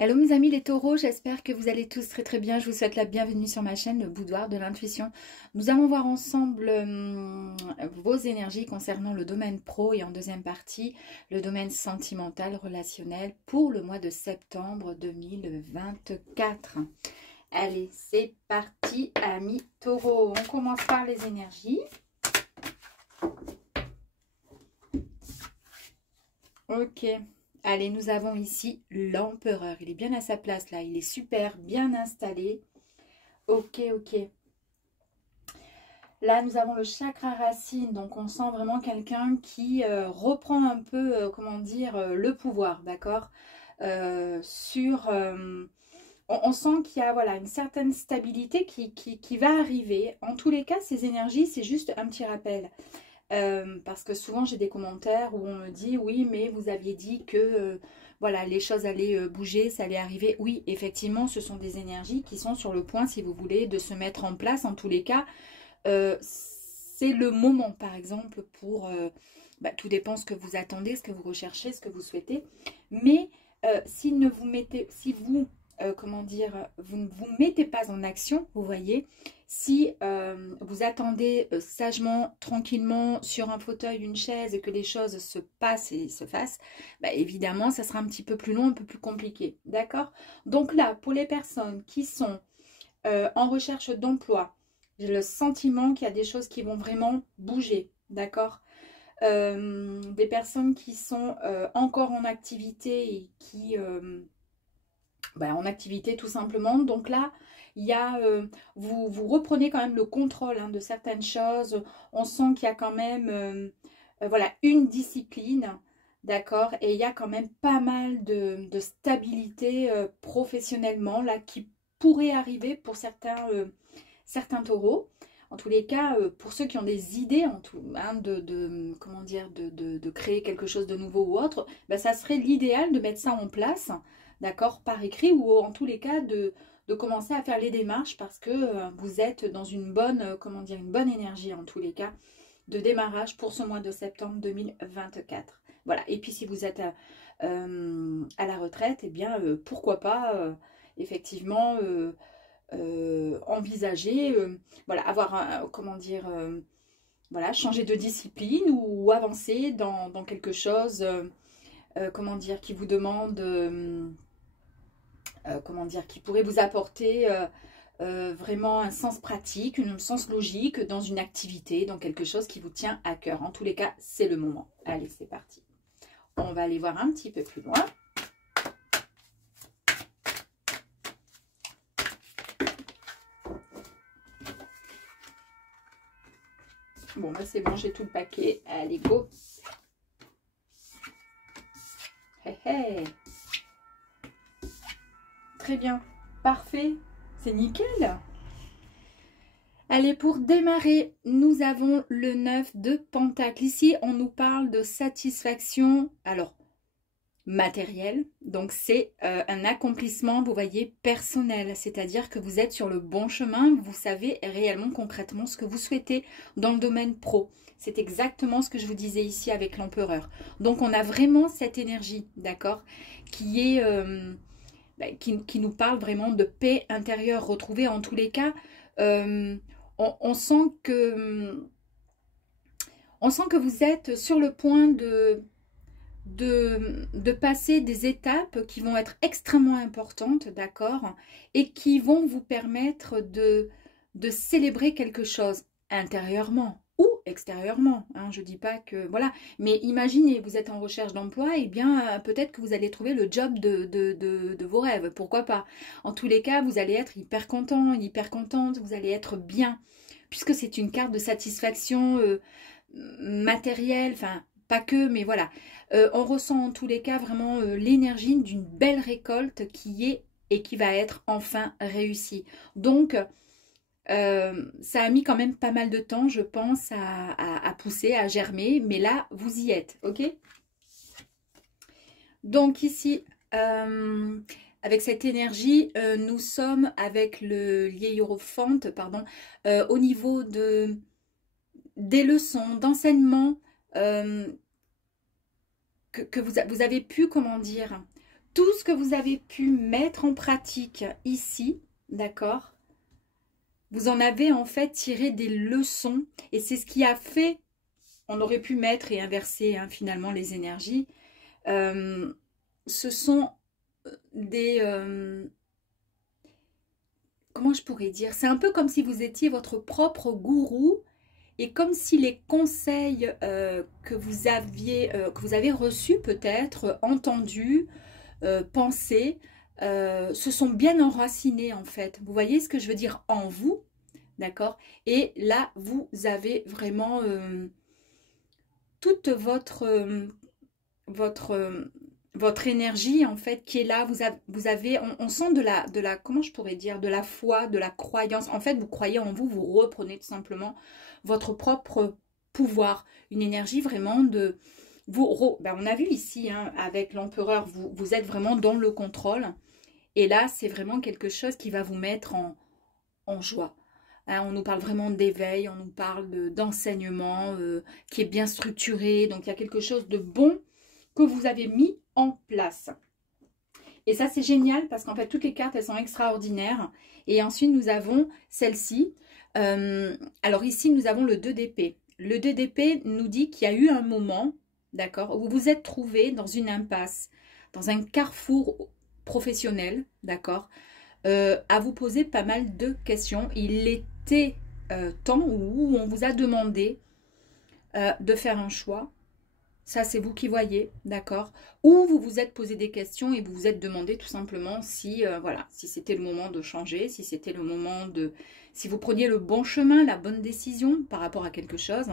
Hello mes amis les taureaux, j'espère que vous allez tous très très bien. Je vous souhaite la bienvenue sur ma chaîne, le boudoir de l'intuition. Nous allons voir ensemble vos énergies concernant le domaine pro et en deuxième partie, le domaine sentimental, relationnel pour le mois de septembre 2024. Allez, c'est parti amis taureaux. On commence par les énergies. Ok. Allez, nous avons ici l'empereur. Il est bien à sa place là. Il est super bien installé. Ok, ok. Là, nous avons le chakra racine. Donc, on sent vraiment quelqu'un qui reprend un peu, comment dire, le pouvoir, d'accord on sent qu'il y a voilà, une certaine stabilité qui va arriver. En tous les cas, ces énergies, c'est juste un petit rappel. Parce que souvent j'ai des commentaires où on me dit oui mais vous aviez dit que voilà les choses allaient bouger, ça allait arriver. Oui effectivement ce sont des énergies qui sont sur le point si vous voulez de se mettre en place. En tous les cas c'est le moment par exemple pour tout dépend ce que vous attendez, ce que vous recherchez, ce que vous souhaitez, mais si vous comment dire, vous ne vous mettez pas en action, vous voyez, si vous attendez sagement, tranquillement sur un fauteuil, une chaise et que les choses se passent et se fassent, évidemment, ça sera un petit peu plus long, un peu plus compliqué. D'accord? Donc là, pour les personnes qui sont en recherche d'emploi, j'ai le sentiment qu'il y a des choses qui vont vraiment bouger. D'accord? Des personnes qui sont encore en activité et qui... en activité tout simplement. Donc là, il y a, vous reprenez quand même le contrôle de certaines choses. On sent qu'il y a quand même voilà, une discipline, d'accord. Et il y a quand même pas mal de stabilité professionnellement là qui pourrait arriver pour certains taureaux. En tous les cas, pour ceux qui ont des idées comment dire, de créer quelque chose de nouveau ou autre, ça serait l'idéal de mettre ça en place, d'accord, par écrit ou en tous les cas de commencer à faire les démarches parce que vous êtes dans une bonne, comment dire, une bonne énergie en tous les cas de démarrage pour ce mois de septembre 2024. Voilà, et puis si vous êtes à la retraite, eh bien pourquoi pas effectivement envisager, voilà, avoir un, comment dire, voilà, changer de discipline ou avancer dans quelque chose, comment dire, qui vous demande, comment dire, qui pourrait vous apporter vraiment un sens pratique, un sens logique dans une activité, dans quelque chose qui vous tient à cœur. En tous les cas, c'est le moment. Allez, c'est parti. On va aller voir un petit peu plus loin. Bon, c'est bon, j'ai tout le paquet. Allez, go. Hey, hey. Très bien. Parfait. C'est nickel. Allez, pour démarrer, nous avons le 9 de Pentacle. Ici, on nous parle de satisfaction, alors, matérielle. Donc, c'est un accomplissement, vous voyez, personnel. C'est-à-dire que vous êtes sur le bon chemin. Vous savez réellement, concrètement, ce que vous souhaitez dans le domaine pro. C'est exactement ce que je vous disais ici avec l'empereur. Donc, on a vraiment cette énergie, d'accord, qui est... qui nous parle vraiment de paix intérieure retrouvée. En tous les cas, on sent que vous êtes sur le point de passer des étapes qui vont être extrêmement importantes, d'accord, et qui vont vous permettre de célébrer quelque chose intérieurement ou extérieurement, je ne dis pas que, voilà, mais imaginez, vous êtes en recherche d'emploi, et bien peut-être que vous allez trouver le job de vos rêves, pourquoi pas. En tous les cas, vous allez être hyper content, hyper contente, vous allez être bien, puisque c'est une carte de satisfaction matérielle, enfin, pas que, mais voilà. On ressent en tous les cas vraiment l'énergie d'une belle récolte qui est et qui va être enfin réussie. Donc, ça a mis quand même pas mal de temps, je pense, à pousser, à germer, mais là, vous y êtes, ok? Donc ici, avec cette énergie, nous sommes avec le hiérophante, pardon, au niveau des leçons, d'enseignement, que vous avez pu, comment dire, Tout ce que vous avez pu mettre en pratique ici, d'accord, vous en avez en fait tiré des leçons et c'est ce qui a fait, on aurait pu mettre et inverser hein, finalement les énergies. Ce sont des... comment je pourrais dire? C'est un peu comme si vous étiez votre propre gourou et comme si les conseils que vous avez reçus peut-être, entendus, pensés, se sont bien enracinés en fait. Vous voyez ce que je veux dire en vous, d'accord? Et là, vous avez vraiment toute votre, votre énergie en fait qui est là. Vous avez on sent de la, comment je pourrais dire, de la foi, de la croyance. En fait, vous croyez en vous, vous reprenez tout simplement votre propre pouvoir. Une énergie vraiment de... Ben, on a vu ici, hein, avec l'empereur, vous êtes vraiment dans le contrôle. Et là, c'est vraiment quelque chose qui va vous mettre en joie. Hein, on nous parle vraiment d'éveil, on nous parle d'enseignement qui est bien structuré. Donc, il y a quelque chose de bon que vous avez mis en place. Et ça, c'est génial parce qu'en fait, toutes les cartes, elles sont extraordinaires. Et ensuite, nous avons celle-ci. Alors ici, nous avons le 2 d'épée. Le 2 d'épée nous dit qu'il y a eu un moment, d'accord, où vous vous êtes trouvé dans une impasse, dans un carrefour professionnel, d'accord, à vous poser pas mal de questions. Il était temps où on vous a demandé de faire un choix. Ça, c'est vous qui voyez, d'accord? Ou vous vous êtes posé des questions et vous vous êtes demandé tout simplement si, voilà, si c'était le moment de changer, si c'était le moment de... Si vous preniez le bon chemin, la bonne décision par rapport à quelque chose.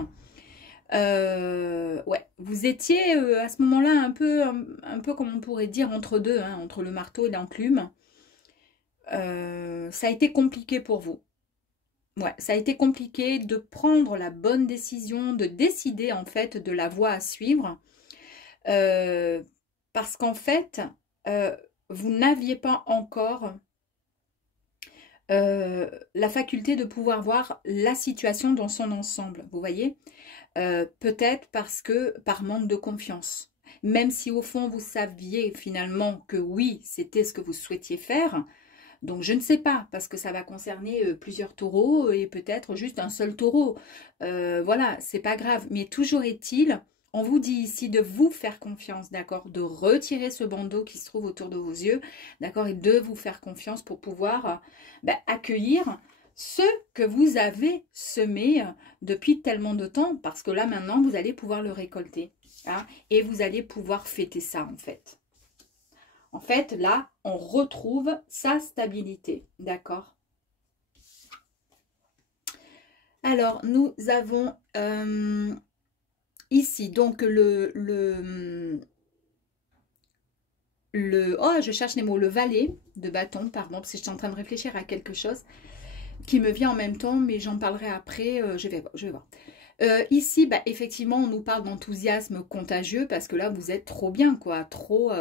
Ouais, vous étiez à ce moment-là un peu comme on pourrait dire entre deux, hein, entre le marteau et l'enclume. Ça a été compliqué pour vous. Ouais, ça a été compliqué de prendre la bonne décision, de décider en fait de la voie à suivre. Parce qu'en fait, vous n'aviez pas encore la faculté de pouvoir voir la situation dans son ensemble, vous voyez. Peut-être parce que par manque de confiance. Même si au fond vous saviez finalement que oui, c'était ce que vous souhaitiez faire. Donc je ne sais pas, parce que ça va concerner plusieurs taureaux et peut-être juste un seul taureau. Voilà, c'est pas grave. Mais toujours est-il, on vous dit ici de vous faire confiance, d'accord? De retirer ce bandeau qui se trouve autour de vos yeux, d'accord? Et de vous faire confiance pour pouvoir accueillir ce que vous avez semé depuis tellement de temps. Parce que là, maintenant, vous allez pouvoir le récolter. Hein, et vous allez pouvoir fêter ça, en fait. En fait, là, on retrouve sa stabilité, d'accord? Alors, nous avons ici, donc, oh, je cherche les mots, le valet de bâton, pardon, parce que je suis en train de réfléchir à quelque chose qui me vient en même temps, mais j'en parlerai après, je vais voir. Ici, effectivement, on nous parle d'enthousiasme contagieux parce que là, vous êtes trop bien, quoi, trop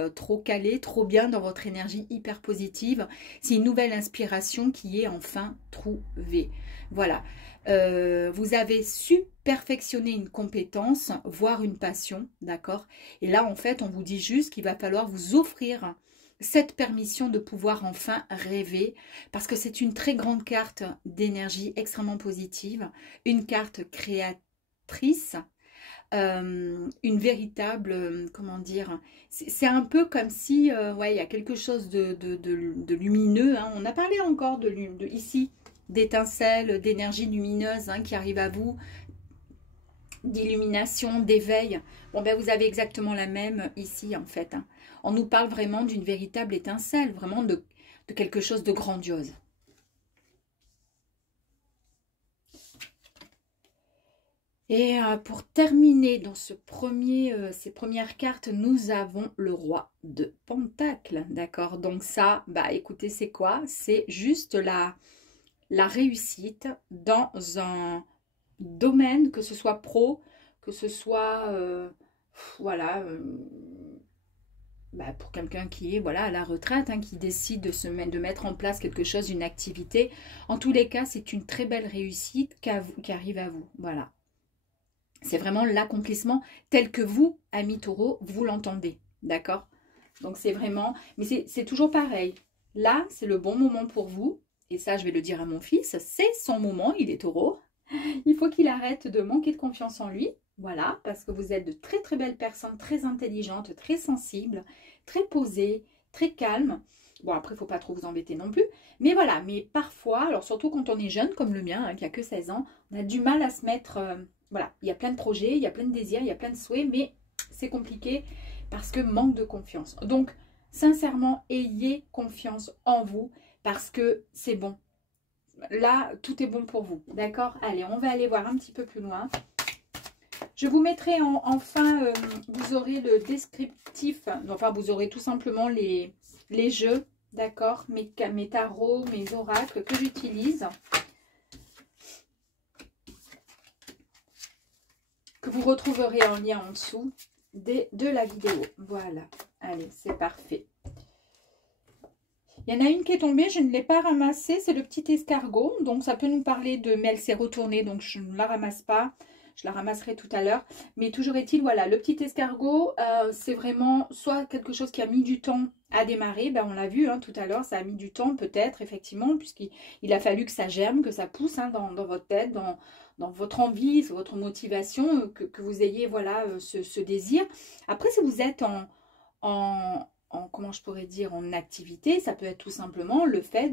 calé, trop bien dans votre énergie hyper positive. C'est une nouvelle inspiration qui est enfin trouvée. Voilà. Vous avez su perfectionner une compétence, voire une passion, d'accord? Et là, en fait, on vous dit juste qu'il va falloir vous offrir cette permission de pouvoir enfin rêver, parce que c'est une très grande carte d'énergie extrêmement positive, une carte créatrice, une véritable, comment dire, c'est un peu comme si, ouais, il y a quelque chose de lumineux, hein. On a parlé encore ici, d'étincelles, d'énergie lumineuse hein, qui arrive à vous, d'illumination, d'éveil. Bon, ben vous avez exactement la même ici, en fait. Hein. On nous parle vraiment d'une véritable étincelle, vraiment de quelque chose de grandiose. Et pour terminer dans ces premières cartes, nous avons le roi de Pentacles, d'accord? Donc ça, écoutez, c'est quoi? C'est juste la réussite dans un domaine, que ce soit pro, que ce soit, voilà, pour quelqu'un qui est voilà, à la retraite, hein, qui décide de mettre en place quelque chose, une activité. En tous les cas, c'est une très belle réussite qui arrive à vous, voilà. C'est vraiment l'accomplissement tel que vous, amis taureaux, vous l'entendez, d'accord? Donc c'est vraiment, mais c'est toujours pareil. Là, c'est le bon moment pour vous. Et ça, je vais le dire à mon fils, c'est son moment, il est taureau. Il faut qu'il arrête de manquer de confiance en lui. Voilà, parce que vous êtes de très très belles personnes, très intelligentes, très sensibles, très posées, très calmes. Bon, après, il ne faut pas trop vous embêter non plus. Mais voilà, mais parfois, alors surtout quand on est jeune, comme le mien, hein, qui a que 16 ans, on a du mal à se mettre... voilà, il y a plein de projets, il y a plein de désirs, il y a plein de souhaits, mais c'est compliqué parce que manque de confiance. Donc, sincèrement, ayez confiance en vous parce que c'est bon. Là, tout est bon pour vous. D'accord? Allez, on va aller voir un petit peu plus loin. Je vous mettrai enfin, vous aurez le descriptif. Enfin, vous aurez tout simplement les jeux. D'accord? Mes tarots, mes oracles que j'utilise. Que vous retrouverez en lien en dessous de la vidéo. Voilà. Allez, c'est parfait. Il y en a une qui est tombée, je ne l'ai pas ramassée, c'est le petit escargot. Donc ça peut nous parler de... Mais elle s'est retournée, donc je ne la ramasse pas. Je la ramasserai tout à l'heure. Mais toujours est-il, voilà, le petit escargot, c'est vraiment soit quelque chose qui a mis du temps à démarrer. Ben, on l'a vu hein, tout à l'heure, ça a mis du temps peut-être, effectivement, puisqu'il a fallu que ça germe, que ça pousse hein, dans votre tête, dans votre envie, votre motivation, que vous ayez voilà, ce désir. Après, si vous êtes comment je pourrais dire, en activité, ça peut être tout simplement le fait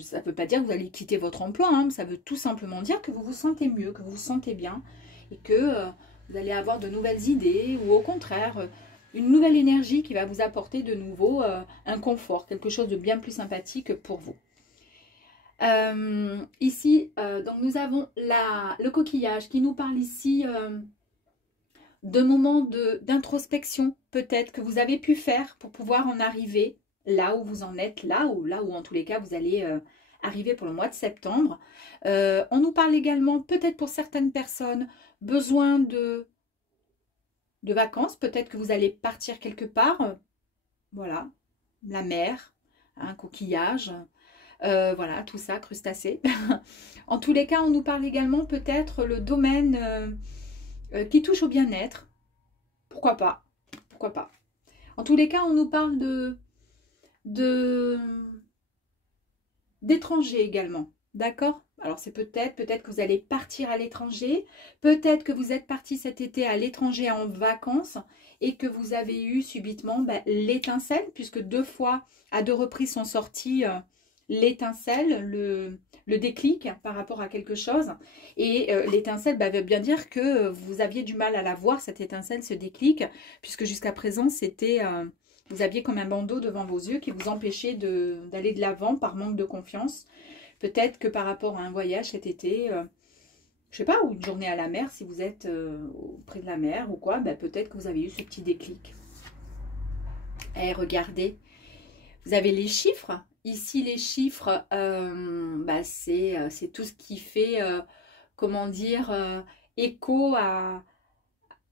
ça ne veut pas dire que vous allez quitter votre emploi, hein, ça veut tout simplement dire que vous vous sentez mieux, que vous vous sentez bien et que vous allez avoir de nouvelles idées ou au contraire, une nouvelle énergie qui va vous apporter de nouveau un confort, quelque chose de bien plus sympathique pour vous. Ici, donc nous avons le coquillage qui nous parle ici de moments d'introspection peut-être que vous avez pu faire pour pouvoir en arriver là où vous en êtes, là où en tous les cas vous allez arriver pour le mois de septembre. On nous parle également peut-être pour certaines personnes besoin de vacances, peut-être que vous allez partir quelque part, voilà, la mer, un coquillage, voilà, tout ça, crustacés. En tous les cas, on nous parle également peut-être le domaine qui touche au bien-être. Pourquoi pas? Pourquoi pas? En tous les cas, on nous parle d'étrangers également. D'accord? Alors, c'est peut-être que vous allez partir à l'étranger. Peut-être que vous êtes parti cet été à l'étranger en vacances et que vous avez eu subitement l'étincelle, puisque à deux reprises sont sorties l'étincelle, le déclic par rapport à quelque chose. Et l'étincelle veut bien dire que vous aviez du mal à la voir, cette étincelle, ce déclic, puisque jusqu'à présent, c'était... vous aviez comme un bandeau devant vos yeux qui vous empêchait d'aller de l'avant par manque de confiance. Peut-être que par rapport à un voyage cet été, je sais pas, ou une journée à la mer, si vous êtes près de la mer ou quoi, peut-être que vous avez eu ce petit déclic. Et regardez, vous avez les chiffres. Ici, les chiffres, c'est tout ce qui fait, comment dire, écho à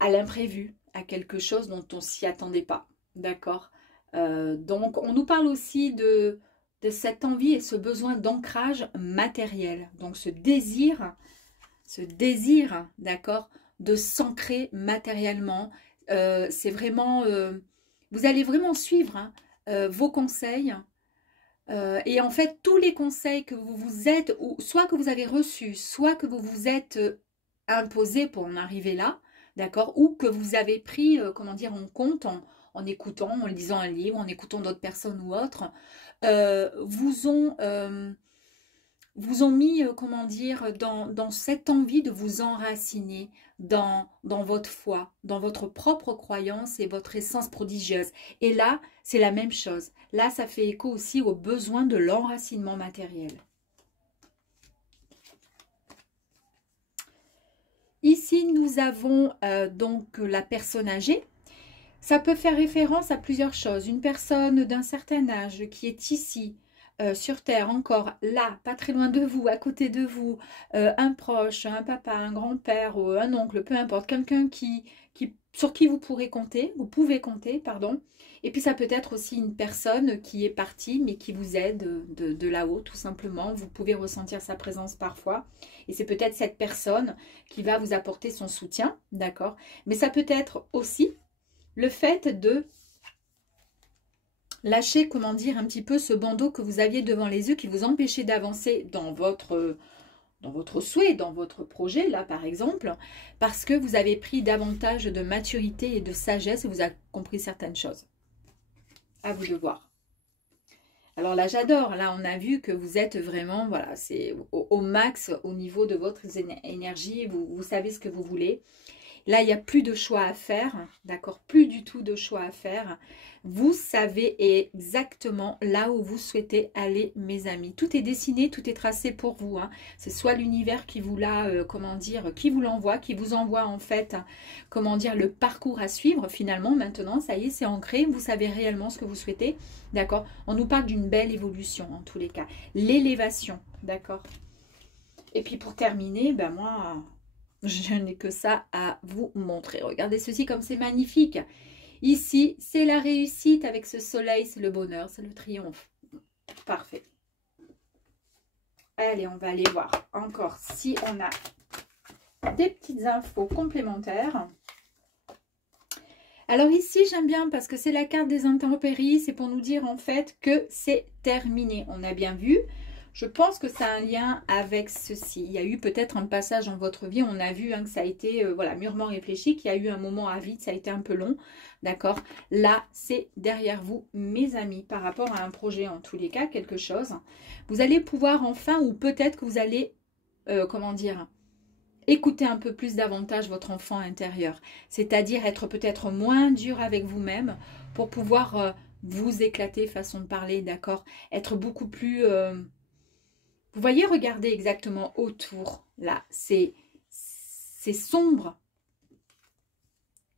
l'imprévu, à quelque chose dont on s'y attendait pas. D'accord? Donc, on nous parle aussi de cette envie et ce besoin d'ancrage matériel. Donc, ce désir, d'accord, de s'ancrer matériellement. C'est vraiment, vous allez vraiment suivre hein, vos conseils. Et en fait, tous les conseils que vous vous êtes, ou soit que vous avez reçus, soit que vous vous êtes imposés pour en arriver là, d'accord, ou que vous avez pris, comment dire, en compte en écoutant, en lisant un livre, en écoutant d'autres personnes ou autres, vous ont mis, comment dire, dans cette envie de vous enraciner dans votre foi, dans votre propre croyance et votre essence prodigieuse. Et là, c'est la même chose. Là, ça fait écho aussi au besoin de l'enracinement matériel. Ici, nous avons donc la personne âgée. Ça peut faire référence à plusieurs choses. Une personne d'un certain âge qui est ici, sur Terre, encore là, pas très loin de vous, à côté de vous, un proche, un papa, un grand-père, un oncle, peu importe, quelqu'un sur qui vous pouvez compter, pardon. Et puis ça peut être aussi une personne qui est partie, mais qui vous aide de là-haut, tout simplement. Vous pouvez ressentir sa présence parfois. Et c'est peut-être cette personne qui va vous apporter son soutien, d'accord? Mais ça peut être aussi le fait de lâcher, comment dire, un petit peu ce bandeau que vous aviez devant les yeux qui vous empêchait d'avancer dans votre souhait, dans votre projet, là par exemple, parce que vous avez pris davantage de maturité et de sagesse et vous avez compris certaines choses. À vous de voir. Alors là, j'adore. Là, on a vu que vous êtes vraiment, voilà, c'est au max au niveau de votre énergie. Vous savez ce que vous voulez. Là, il n'y a plus de choix à faire, d'accord? Plus du tout de choix à faire. Vous savez exactement là où vous souhaitez aller, mes amis. Tout est dessiné, tout est tracé pour vous. Hein. C'est soit l'univers qui vous l'a, comment dire, qui vous l'envoie, qui vous envoie en fait, comment dire, le parcours à suivre. Finalement, maintenant, ça y est, c'est ancré. Vous savez réellement ce que vous souhaitez, d'accord? On nous parle d'une belle évolution en tous les cas. L'élévation, d'accord? Et puis pour terminer, ben moi... je n'ai que ça à vous montrer. Regardez ceci comme c'est magnifique. Ici, c'est la réussite avec ce soleil, c'est le bonheur, c'est le triomphe. Parfait. Allez, on va aller voir encore si on a des petites infos complémentaires. Alors ici, j'aime bien parce que c'est la carte des intempéries. C'est pour nous dire en fait que c'est terminé. On a bien vu. Je pense que ça a un lien avec ceci. Il y a eu peut-être un passage dans votre vie, on a vu hein, que ça a été voilà, mûrement réfléchi, qu'il y a eu un moment à vide, ça a été un peu long, d'accord? Là, c'est derrière vous, mes amis, par rapport à un projet, en tous les cas, quelque chose. Vous allez pouvoir enfin, ou peut-être que vous allez, comment dire, écouter un peu plus davantage votre enfant intérieur. C'est-à-dire être peut-être moins dur avec vous-même pour pouvoir vous éclater, façon de parler, d'accord? Être beaucoup plus... vous voyez, regardez exactement autour. Là, c'est sombre.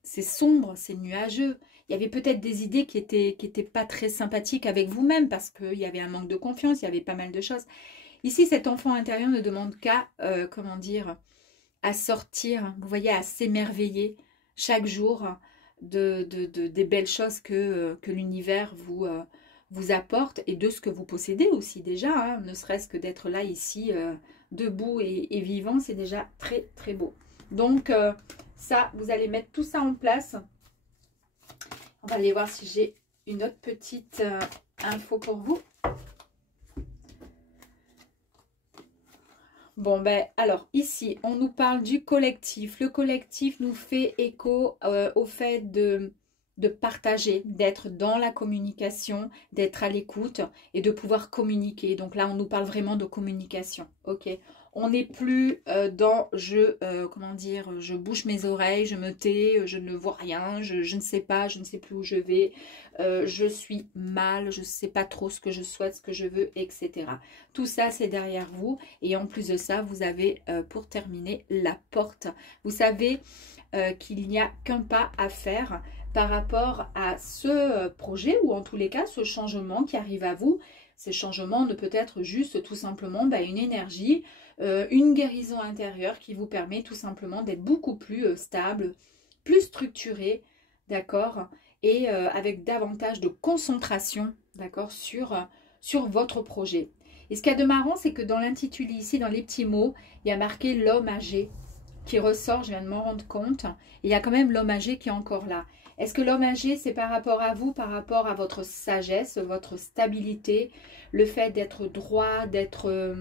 C'est sombre, c'est nuageux. Il y avait peut-être des idées qui étaient pas très sympathiques avec vous-même parce qu'il y avait un manque de confiance, il y avait pas mal de choses. Ici, cet enfant intérieur ne demande qu'à, comment dire, à sortir, vous voyez, à s'émerveiller chaque jour des belles choses que l'univers vous apporte et de ce que vous possédez aussi déjà, hein, ne serait-ce que d'être là ici, debout et vivant, c'est déjà très très beau. Donc ça, vous allez mettre tout ça en place. On va aller voir si j'ai une autre petite info pour vous. Bon, ben, alors, ici, on nous parle du collectif. Le collectif nous fait écho au fait de partager, d'être dans la communication, d'être à l'écoute et de pouvoir communiquer. Donc là, on nous parle vraiment de communication, ok? On n'est plus dans comment dire, je bouche mes oreilles, je me tais, je ne vois rien, je ne sais pas, je ne sais plus où je vais, je suis mal, je ne sais pas trop ce que je souhaite, ce que je veux, etc. Tout ça, c'est derrière vous. Et en plus de ça, vous avez, pour terminer, la porte. Vous savez qu'il n'y a qu'un pas à faire par rapport à ce projet ou en tous les cas, ce changement qui arrive à vous. Ce changement ne peut être juste tout simplement une énergie, une guérison intérieure qui vous permet tout simplement d'être beaucoup plus stable, plus structuré, d'accord, et avec davantage de concentration, d'accord, sur votre projet. Et ce qu'il y a de marrant, c'est que dans l'intitulé ici, dans les petits mots, il y a marqué l'homme âgé qui ressort, je viens de m'en rendre compte. Et il y a quand même l'homme âgé qui est encore là. Est-ce que l'homme âgé, c'est par rapport à vous, par rapport à votre sagesse, votre stabilité, le fait d'être droit, d'être,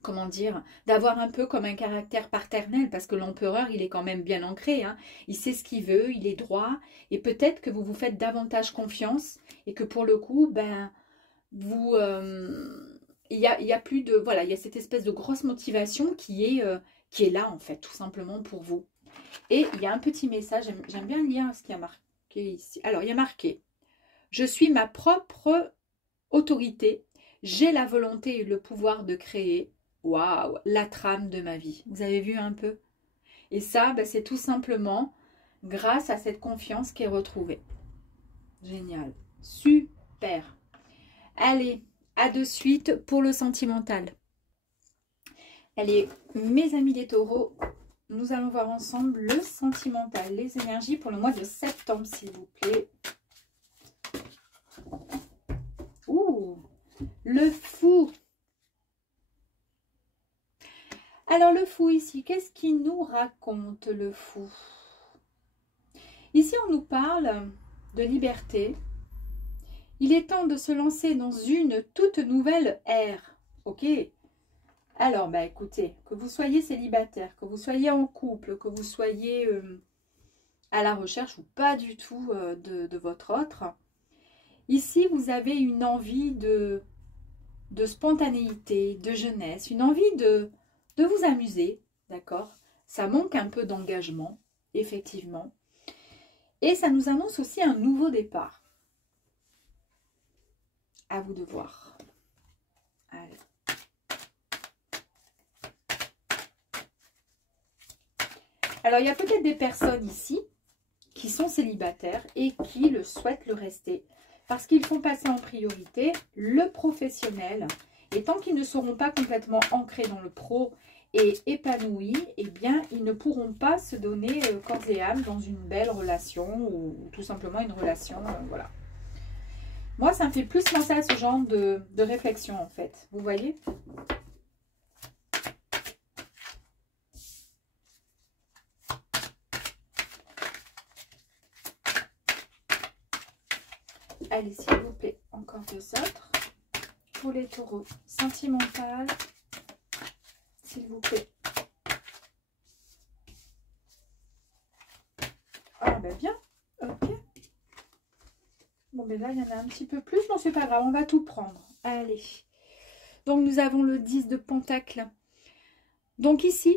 comment dire, d'avoir un peu comme un caractère paternel, parce que l'empereur, il est quand même bien ancré, hein. Il sait ce qu'il veut, il est droit, et peut-être que vous vous faites davantage confiance, et que pour le coup, vous, il y a plus de, voilà, il y a cette espèce de grosse motivation qui est là en fait, tout simplement pour vous. Et il y a un petit message, j'aime bien lire ce qu'il y a marqué ici. Alors, il y a marqué, je suis ma propre autorité, j'ai la volonté et le pouvoir de créer, waouh, la trame de ma vie. Vous avez vu un peu? Et ça, c'est tout simplement grâce à cette confiance qui est retrouvée. Génial, super. Allez, à de suite pour le sentimental. Allez, mes amis les taureaux, nous allons voir ensemble le sentimental, les énergies pour le mois de septembre, s'il vous plaît. Ouh, le fou. Alors, le fou ici, qu'est-ce qu'il nous raconte, le fou? Ici, on nous parle de liberté. Il est temps de se lancer dans une toute nouvelle ère. Ok? Alors, bah écoutez, que vous soyez célibataire, que vous soyez en couple, que vous soyez à la recherche ou pas du tout de votre autre, ici, vous avez une envie de spontanéité, de jeunesse, une envie de vous amuser, d'accord? Ça manque un peu d'engagement, effectivement. Et ça nous annonce aussi un nouveau départ. À vous de voir. Allez. Alors, il y a peut-être des personnes ici qui sont célibataires et qui le souhaitent le rester parce qu'ils font passer en priorité le professionnel. Et tant qu'ils ne seront pas complètement ancrés dans le pro et épanouis, eh bien, ils ne pourront pas se donner corps et âme dans une belle relation ou tout simplement une relation, voilà. Moi, ça me fait plus penser à ce genre de réflexion, en fait. Vous voyez ? Allez, s'il vous plaît, encore 2 autres. Pour les taureaux, sentimental, s'il vous plaît. Ah, ben bien, ok. Bon, ben là, il y en a un petit peu plus. Non, c'est pas grave, on va tout prendre. Allez. Donc, nous avons le 10 de Pentacle. Donc, ici,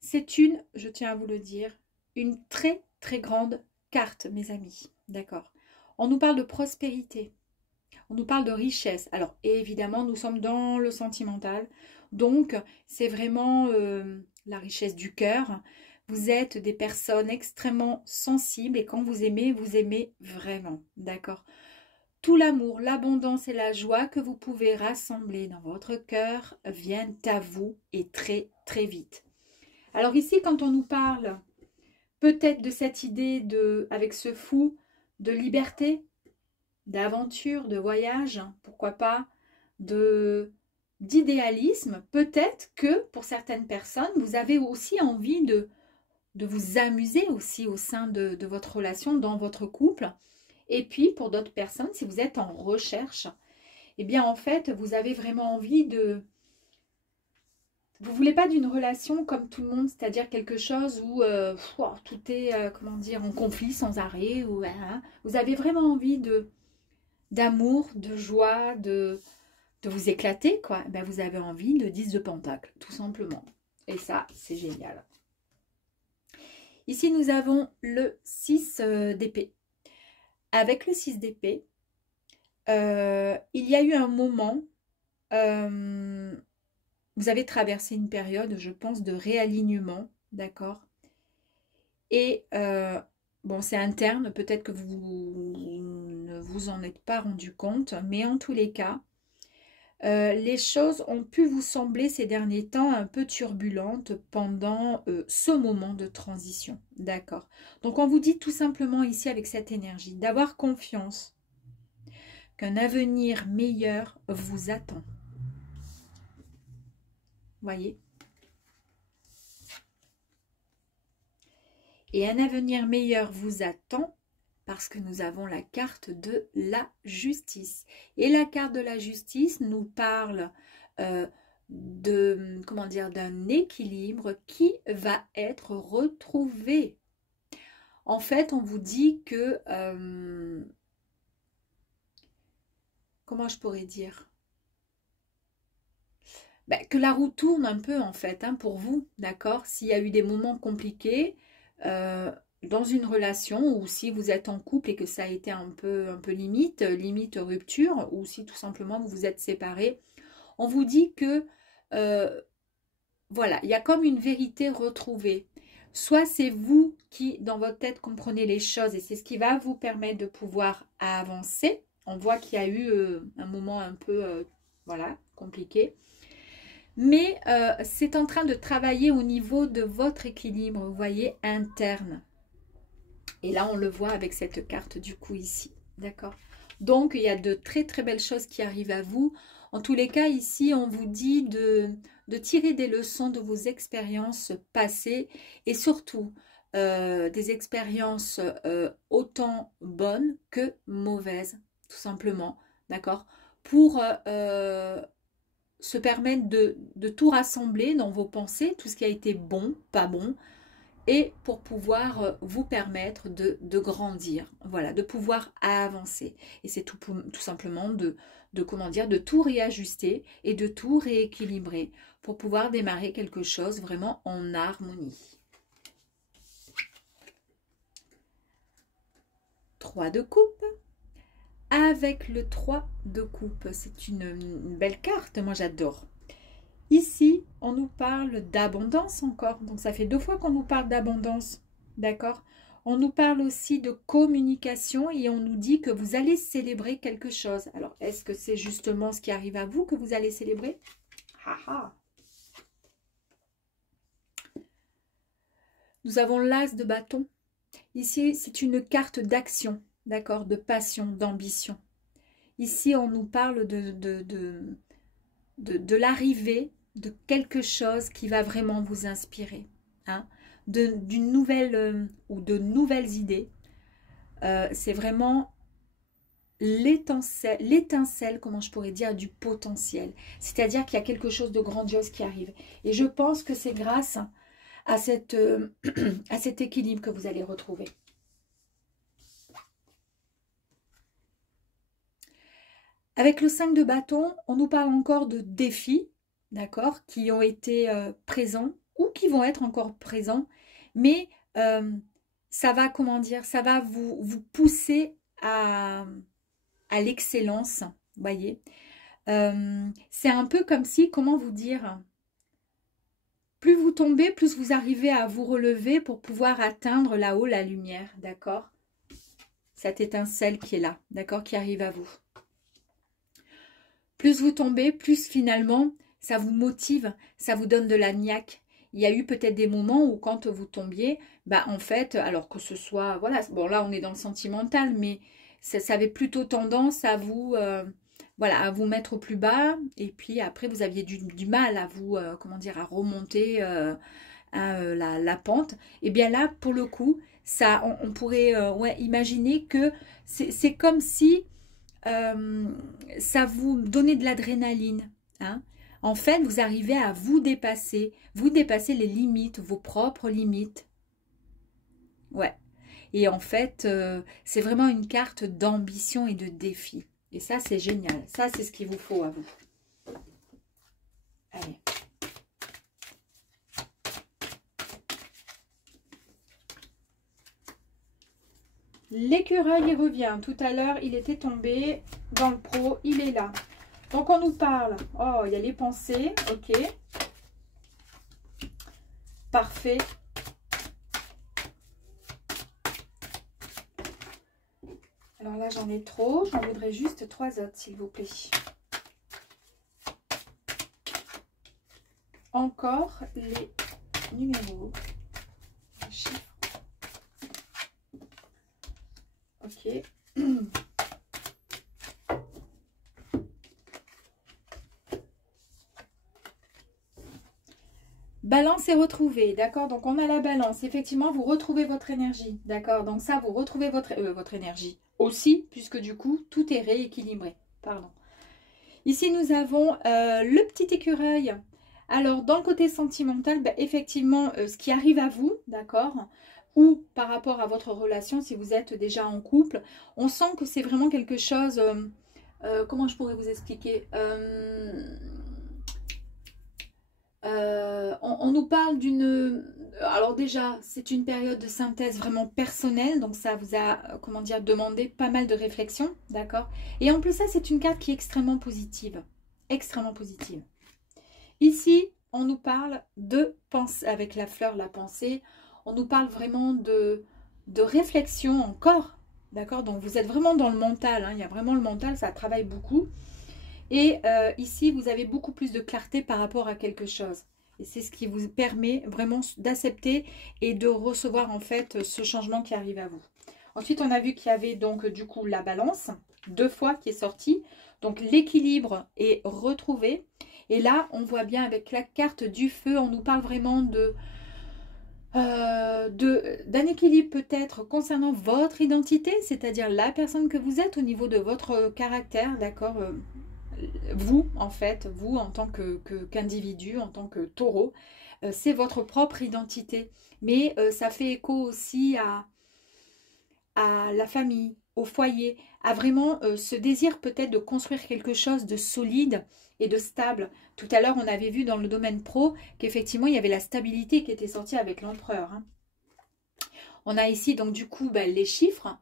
c'est une, je tiens à vous le dire, une très, très grande carte, mes amis. D'accord. On nous parle de prospérité. On nous parle de richesse. Alors, évidemment, nous sommes dans le sentimental. Donc, c'est vraiment la richesse du cœur. Vous êtes des personnes extrêmement sensibles et quand vous aimez vraiment. D'accord ? Tout l'amour, l'abondance et la joie que vous pouvez rassembler dans votre cœur viennent à vous et très, très vite. Alors ici, quand on nous parle peut-être de cette idée avec ce fou, de liberté, d'aventure, de voyage, pourquoi pas, d'idéalisme, peut-être que pour certaines personnes, vous avez aussi envie de vous amuser aussi au sein de votre relation, dans votre couple. Et puis, pour d'autres personnes, si vous êtes en recherche, eh bien, en fait, vous avez vraiment envie de... Vous ne voulez pas d'une relation comme tout le monde, c'est-à-dire quelque chose où tout est, comment dire, en conflit sans arrêt. Ou, hein, vous avez vraiment envie d'amour, de joie, de vous éclater, quoi. Ben, vous avez envie de 10 de Pentacle, tout simplement. Et ça, c'est génial. Ici, nous avons le 6 d'épée. Avec le 6 d'épée, il y a eu un moment, vous avez traversé une période, je pense, de réalignement, d'accord? Et, bon, c'est interne, peut-être que vous ne vous en êtes pas rendu compte, mais en tous les cas, les choses ont pu vous sembler ces derniers temps un peu turbulentes pendant ce moment de transition, d'accord? Donc, on vous dit tout simplement ici avec cette énergie d'avoir confiance qu'un avenir meilleur vous attend. Voyez? Et un avenir meilleur vous attend parce que nous avons la carte de la justice. Et la carte de la justice nous parle comment dire, d'un équilibre qui va être retrouvé. En fait, on vous dit que... comment je pourrais dire? Ben, que la roue tourne un peu en fait, hein, pour vous, d'accord? S'il y a eu des moments compliqués dans une relation, ou si vous êtes en couple et que ça a été un peu limite rupture, ou si tout simplement vous vous êtes séparés, on vous dit que voilà, il y a comme une vérité retrouvée. Soit c'est vous qui, dans votre tête, comprenez les choses et c'est ce qui va vous permettre de pouvoir avancer. On voit qu'il y a eu un moment un peu, voilà, compliqué. Mais c'est en train de travailler au niveau de votre équilibre, vous voyez, interne. Et là, on le voit avec cette carte du coup ici, d'accord? Donc, il y a de très très belles choses qui arrivent à vous. En tous les cas, ici, on vous dit de tirer des leçons de vos expériences passées et surtout des expériences autant bonnes que mauvaises, tout simplement, d'accord? Pour se permettre de tout rassembler dans vos pensées, tout ce qui a été bon, pas bon, et pour pouvoir vous permettre de grandir, voilà, de pouvoir avancer. Et c'est tout simplement comment dire, de tout réajuster et de tout rééquilibrer pour pouvoir démarrer quelque chose vraiment en harmonie. 3 de coupe. Avec le 3 de coupe, c'est une belle carte, moi j'adore. Ici, on nous parle d'abondance encore. Donc, ça fait 2 fois qu'on nous parle d'abondance. D'accord? On nous parle aussi de communication et on nous dit que vous allez célébrer quelque chose. Alors, est-ce que c'est justement ce qui arrive à vous que vous allez célébrer? Ah ah. Nous avons l'as de bâton. Ici, c'est une carte d'action, d'accord? De passion, d'ambition. Ici, on nous parle de l'arrivée de quelque chose qui va vraiment vous inspirer, hein, d'une nouvelle ou de nouvelles idées. C'est vraiment l'étincelle, comment je pourrais dire, du potentiel. C'est-à-dire qu'il y a quelque chose de grandiose qui arrive. Et je pense que c'est grâce à cet équilibre que vous allez retrouver. Avec le 5 de bâton, on nous parle encore de défis, d'accord, qui ont été présents ou qui vont être encore présents, mais ça va, comment dire, ça va vous pousser à l'excellence, vous voyez. C'est un peu comme si, comment vous dire, plus vous tombez, plus vous arrivez à vous relever pour pouvoir atteindre là-haut la lumière, d'accord. Cette étincelle qui est là, d'accord, qui arrive à vous. Plus vous tombez, plus finalement, ça vous motive, ça vous donne de la niaque. Il y a eu peut-être des moments où quand vous tombiez, bah en fait, alors que ce soit, voilà, bon là on est dans le sentimental, mais ça avait plutôt tendance à vous, voilà, à vous mettre au plus bas. Et puis après, vous aviez du mal à vous, comment dire, à remonter la pente. Et bien là, pour le coup, ça, on pourrait ouais, imaginer que c'est comme si ça vous donnait de l'adrénaline. Hein. En fait, vous arrivez à vous dépasser les limites, vos propres limites. Ouais. Et en fait, c'est vraiment une carte d'ambition et de défi. Et ça, c'est génial. Ça, c'est ce qu'il vous faut à vous. Allez. L'écureuil, il revient. Tout à l'heure, il était tombé dans le pro. Il est là. Donc, on nous parle. Oh, il y a les pensées. Ok. Parfait. Alors là, j'en ai trop. J'en voudrais juste 3 autres, s'il vous plaît. Encore les numéros. Les chiffres. Ok. Balance et retrouver, d'accord? Donc, on a la balance. Effectivement, vous retrouvez votre énergie, d'accord? Donc, ça, vous retrouvez votre énergie aussi, puisque du coup, tout est rééquilibré. Pardon. Ici, nous avons le petit écureuil. Alors, dans le côté sentimental, bah, effectivement, ce qui arrive à vous, d'accord? Ou par rapport à votre relation, si vous êtes déjà en couple, on sent que c'est vraiment quelque chose... comment je pourrais vous expliquer on nous parle d'une... Alors déjà, c'est une période de synthèse vraiment personnelle, donc ça vous a, comment dire, demandé pas mal de réflexion, d'accord? Et en plus ça, c'est une carte qui est extrêmement positive, extrêmement positive. Ici, on nous parle de pensée, avec la fleur, la pensée, on nous parle vraiment de réflexion encore, d'accord? Donc vous êtes vraiment dans le mental, hein, il y a vraiment le mental, ça travaille beaucoup. Et ici, vous avez beaucoup plus de clarté par rapport à quelque chose. Et c'est ce qui vous permet vraiment d'accepter et de recevoir en fait ce changement qui arrive à vous. Ensuite, on a vu qu'il y avait donc du coup la balance, 2 fois qui est sortie. Donc l'équilibre est retrouvé. Et là, on voit bien avec la carte du feu, on nous parle vraiment d'un équilibre peut-être concernant votre identité, c'est-à-dire la personne que vous êtes au niveau de votre caractère, d'accord, vous, en fait, vous en tant qu'individu, en tant que taureau, c'est votre propre identité. Mais ça fait écho aussi à la famille, au foyer, à vraiment ce désir peut-être de construire quelque chose de solide et de stable. Tout à l'heure, on avait vu dans le domaine pro qu'effectivement, il y avait la stabilité qui était sortie avec l'empereur. Hein. On a ici donc du coup les chiffres.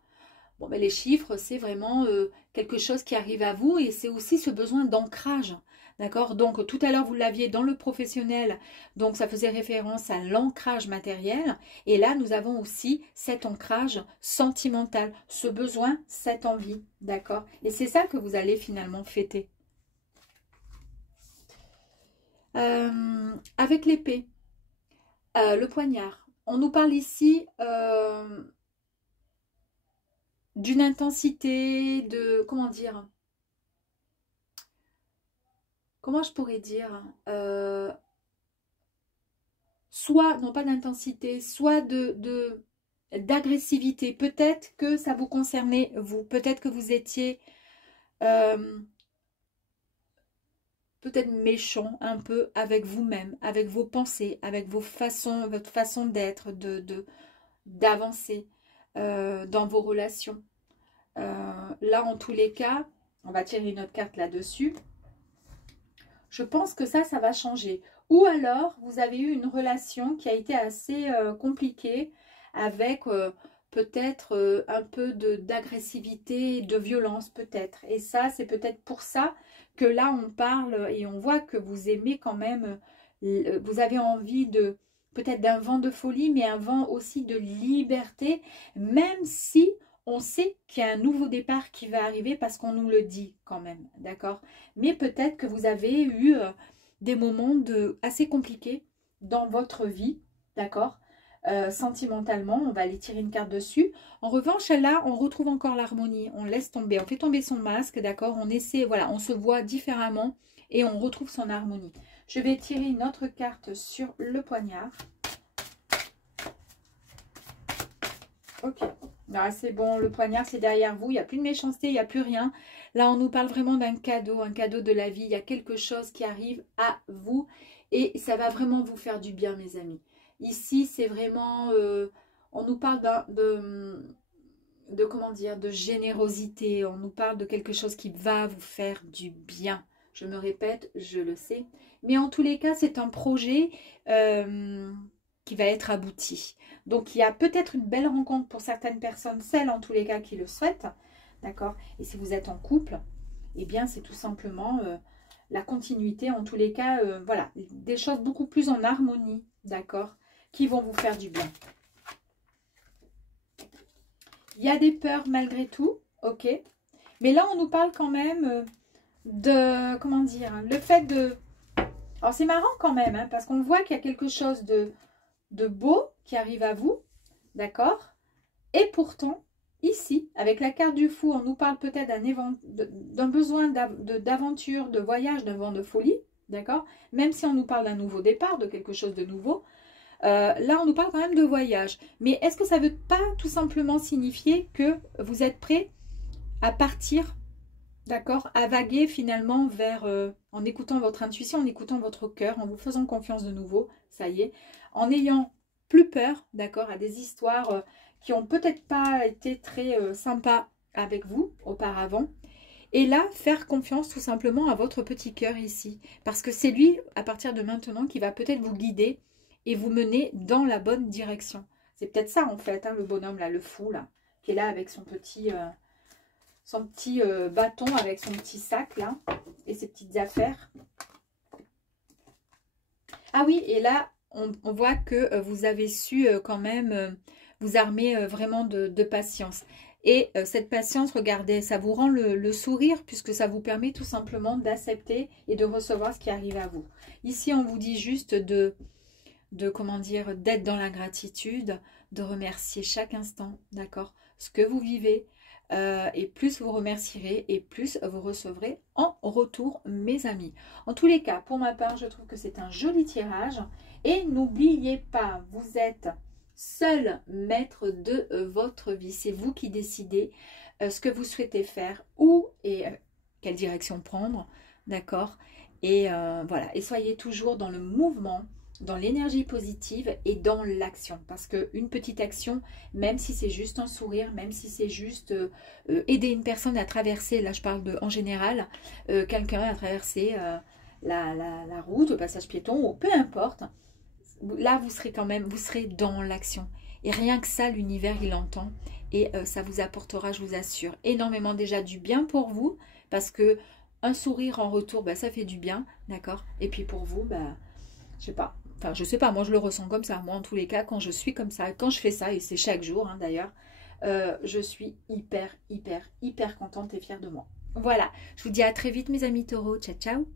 Bon, les chiffres, c'est vraiment quelque chose qui arrive à vous et c'est aussi ce besoin d'ancrage. D'accord? Donc, tout à l'heure, vous l'aviez dans le professionnel, donc ça faisait référence à l'ancrage matériel. Et là, nous avons aussi cet ancrage sentimental, ce besoin, cette envie. D'accord? Et c'est ça que vous allez finalement fêter. Avec l'épée, le poignard, on nous parle ici d'une intensité, de, comment dire, comment je pourrais dire, soit, non pas d'intensité, soit d'agressivité. Peut-être que ça vous concernait, vous, peut-être que vous étiez peut-être méchant un peu avec vous-même, avec vos pensées, avec vos façons, votre façon d'être, d'avancer dans vos relations. Là, en tous les cas, on va tirer une autre carte là-dessus. Je pense que ça va changer. Ou alors, vous avez eu une relation qui a été assez compliquée avec peut-être un peu d'agressivité, de violence peut-être. Et ça, c'est peut-être pour ça que là, on parle et on voit que vous aimez quand même, vous avez envie de peut-être d'un vent de folie, mais un vent aussi de liberté, même si on sait qu'il y a un nouveau départ qui va arriver parce qu'on nous le dit quand même, d'accord? Mais peut-être que vous avez eu des moments assez compliqués dans votre vie, d'accord? Sentimentalement, on va aller tirer une carte dessus. En revanche, là, on retrouve encore l'harmonie. On laisse tomber, on fait tomber son masque, d'accord? On essaie, voilà, on se voit différemment et on retrouve son harmonie. Je vais tirer une autre carte sur le poignard. Ok. Là, c'est bon, le poignard, c'est derrière vous. Il n'y a plus de méchanceté, il n'y a plus rien. Là, on nous parle vraiment d'un cadeau, un cadeau de la vie. Il y a quelque chose qui arrive à vous et ça va vraiment vous faire du bien, mes amis. Ici, c'est vraiment, on nous parle comment dire, de générosité. On nous parle de quelque chose qui va vous faire du bien. Je me répète, je le sais. Mais en tous les cas, c'est un projet qui va être abouti. Donc, il y a peut-être une belle rencontre pour certaines personnes, celles en tous les cas qui le souhaitent. D'accord? Et si vous êtes en couple, eh bien, c'est tout simplement la continuité. En tous les cas, voilà, des choses beaucoup plus en harmonie, d'accord? Qui vont vous faire du bien. Il y a des peurs malgré tout, ok. Mais là, on nous parle quand même de, comment dire, le fait de... Alors, c'est marrant quand même, hein, parce qu'on voit qu'il y a quelque chose de beau qui arrive à vous, d'accord? Et pourtant, ici, avec la carte du fou, on nous parle peut-être d'un besoin d'aventure, de voyage, d'un vent de folie, d'accord? Même si on nous parle d'un nouveau départ, de quelque chose de nouveau, là, on nous parle quand même de voyage. Mais est-ce que ça ne veut pas tout simplement signifier que vous êtes prêt à partir, d'accord, à vaguer finalement vers, en écoutant votre intuition, en écoutant votre cœur, en vous faisant confiance de nouveau, ça y est, en n'ayant plus peur, d'accord, à des histoires qui n'ont peut-être pas été très sympas avec vous auparavant. Et là, faire confiance tout simplement à votre petit cœur ici. Parce que c'est lui, à partir de maintenant, qui va peut-être vous guider et vous mener dans la bonne direction. C'est peut-être ça en fait, hein, le bonhomme là, le fou là, qui est là avec son petit bâton, avec son petit sac là, et ses petites affaires. Ah oui, et là, on voit que vous avez su quand même vous armer vraiment de patience. Et cette patience, regardez, ça vous rend le sourire puisque ça vous permet tout simplement d'accepter et de recevoir ce qui arrive à vous. Ici, on vous dit juste comment dire, d'être dans la gratitude, de remercier chaque instant, d'accord, ce que vous vivez. Et plus vous remercierez et plus vous recevrez en retour, mes amis. En tous les cas, pour ma part, je trouve que c'est un joli tirage. Et n'oubliez pas, vous êtes seul maître de votre vie. C'est vous qui décidez ce que vous souhaitez faire, où et quelle direction prendre, d'accord? Et voilà, et soyez toujours dans le mouvement, dans l'énergie positive et dans l'action. Parce qu'une petite action, même si c'est juste un sourire, même si c'est juste aider une personne à traverser, là je parle en général, quelqu'un à traverser la route, le passage piéton, ou peu importe, là vous serez quand même, vous serez dans l'action. Et rien que ça, l'univers il entend. Et ça vous apportera, je vous assure, énormément déjà du bien pour vous. Parce que un sourire en retour, bah, ça fait du bien, d'accord? Et puis pour vous, bah, je sais pas. Enfin, je sais pas, moi je le ressens comme ça. Moi en tous les cas, quand je suis comme ça, quand je fais ça, et c'est chaque jour hein, d'ailleurs, je suis hyper, hyper, hyper contente et fière de moi. Voilà, je vous dis à très vite mes amis taureaux. Ciao, ciao!